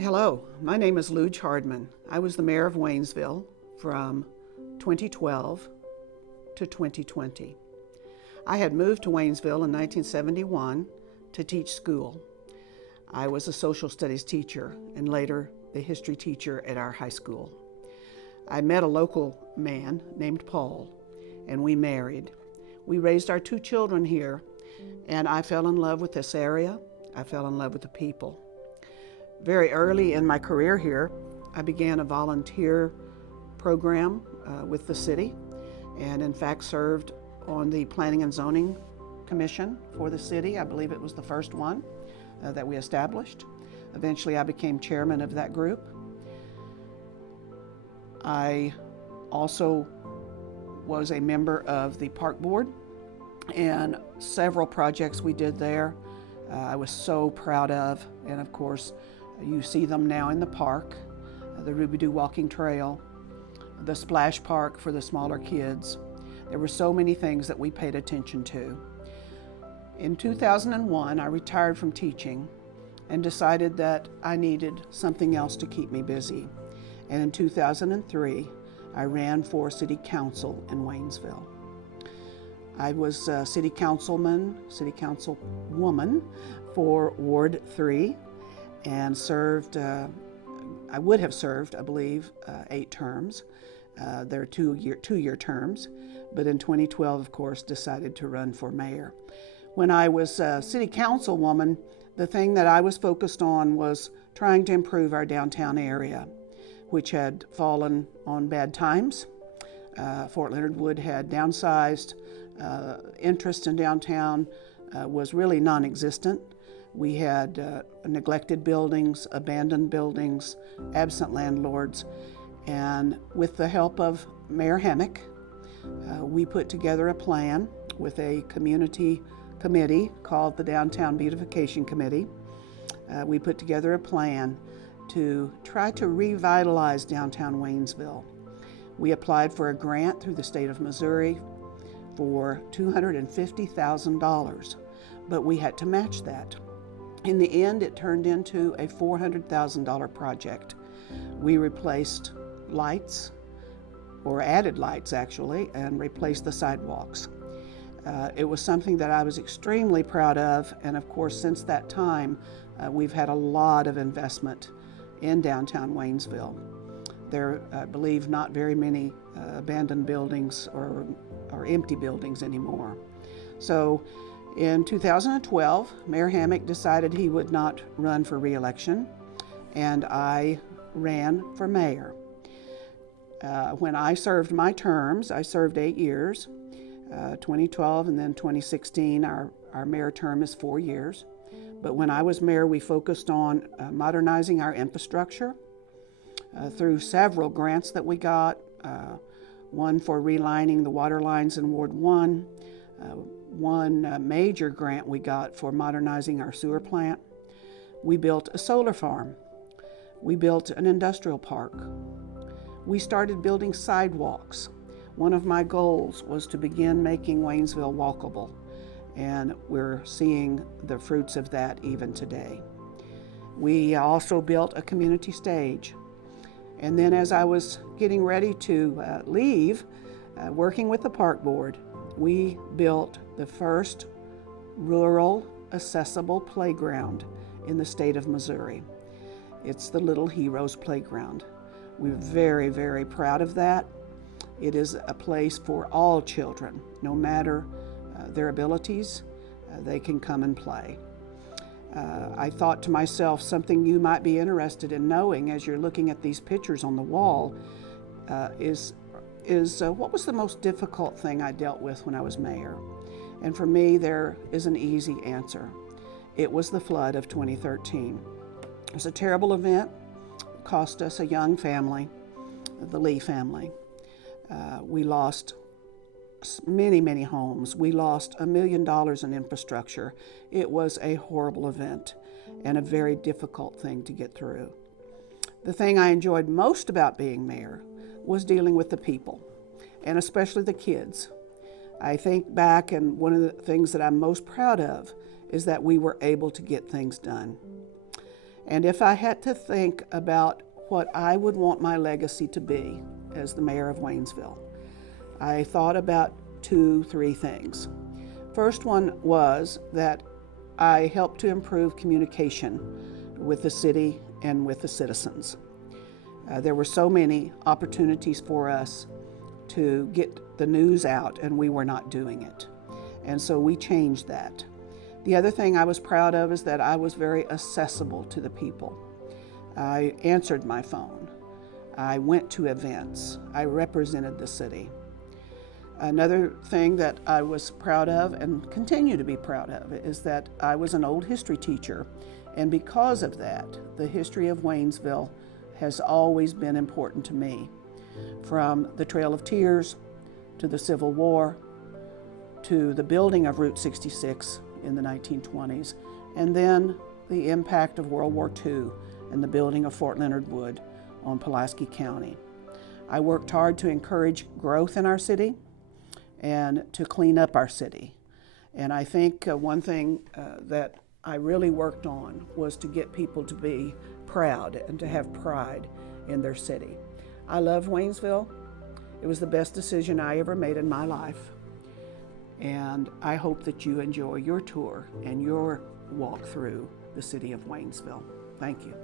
Hello, my name is Luge Hardman. I was the mayor of Waynesville from 2012 to 2020. I had moved to Waynesville in 1971 to teach school. I was a social studies teacher and later the history teacher at our high school. I met a local man named Paul and we married. We raised our 2 children here and I fell in love with this area. I fell in love with the people. Very early in my career here, I began a volunteer program with the city and in fact served on the Planning and Zoning Commission for the city. I believe it was the first one that we established. Eventually I became chairman of that group. I also was a member of the park board and several projects we did there I was so proud of, and of course you see them now in the park, the Ruby-Doo Walking Trail, the splash park for the smaller kids. There were so many things that we paid attention to. In 2001, I retired from teaching and decided that I needed something else to keep me busy. And in 2003, I ran for city council in Waynesville. I was a city councilwoman for Ward 3 and served, I would have served, I believe, 8 terms. They're two-year terms, but in 2012, of course, decided to run for mayor. When I was a city councilwoman, the thing that I was focused on was trying to improve our downtown area, which had fallen on bad times. Fort Leonard Wood had downsized. Interest in downtown was really non-existent. We had neglected buildings, abandoned buildings, absent landlords, and with the help of Mayor Hammock, we put together a plan with a community committee called the Downtown Beautification Committee. We put together a plan to try to revitalize downtown Waynesville. We applied for a grant through the state of Missouri for $250,000, but we had to match that. In the end, it turned into a $400,000 project. We replaced lights, or added lights actually, and replaced the sidewalks. It was something that I was extremely proud of, and of course since that time we've had a lot of investment in downtown Waynesville. There are, I believe, not very many abandoned buildings or empty buildings anymore. So in 2012, Mayor Hammock decided he would not run for re-election, and I ran for mayor. When I served my terms, I served 8 years, 2012 and then 2016, our mayor term is 4 years. But when I was mayor, we focused on modernizing our infrastructure through several grants that we got, one for relining the water lines in Ward 1, one major grant we got for modernizing our sewer plant. We built a solar farm. We built an industrial park. We started building sidewalks. One of my goals was to begin making Waynesville walkable, and we're seeing the fruits of that even today. We also built a community stage. And then as I was getting ready to leave, working with the park board, we built the first rural accessible playground in the state of Missouri. It's the Little Heroes Playground. We're very, very proud of that. It is a place for all children, no matter their abilities, they can come and play. I thought to myself, something you might be interested in knowing as you're looking at these pictures on the wall is what was the most difficult thing I dealt with when I was mayor? And for me, there is an easy answer. It was the flood of 2013. It was a terrible event. It cost us a young family, the Lee family. We lost many, many homes. We lost $1 million in infrastructure. It was a horrible event and a very difficult thing to get through. The thing I enjoyed most about being mayor was dealing with the people, and especially the kids. I think back, and one of the things that I'm most proud of is that we were able to get things done. And if I had to think about what I would want my legacy to be as the mayor of Waynesville, I thought about 3 things. First one was that I helped to improve communication with the city and with the citizens. There were so many opportunities for us to get the news out, and we were not doing it. And so we changed that. The other thing I was proud of is that I was very accessible to the people. I answered my phone. I went to events. I represented the city. Another thing that I was proud of and continue to be proud of is that I was an old history teacher, and because of that, the history of Waynesville has always been important to me. From the Trail of Tears to the Civil War to the building of Route 66 in the 1920s, and then the impact of World War II and the building of Fort Leonard Wood on Pulaski County. I worked hard to encourage growth in our city and to clean up our city. And I think one thing that I really worked on was to get people to be proud and to have pride in their city. I love Waynesville. It was the best decision I ever made in my life. And I hope that you enjoy your tour and your walk through the city of Waynesville. Thank you.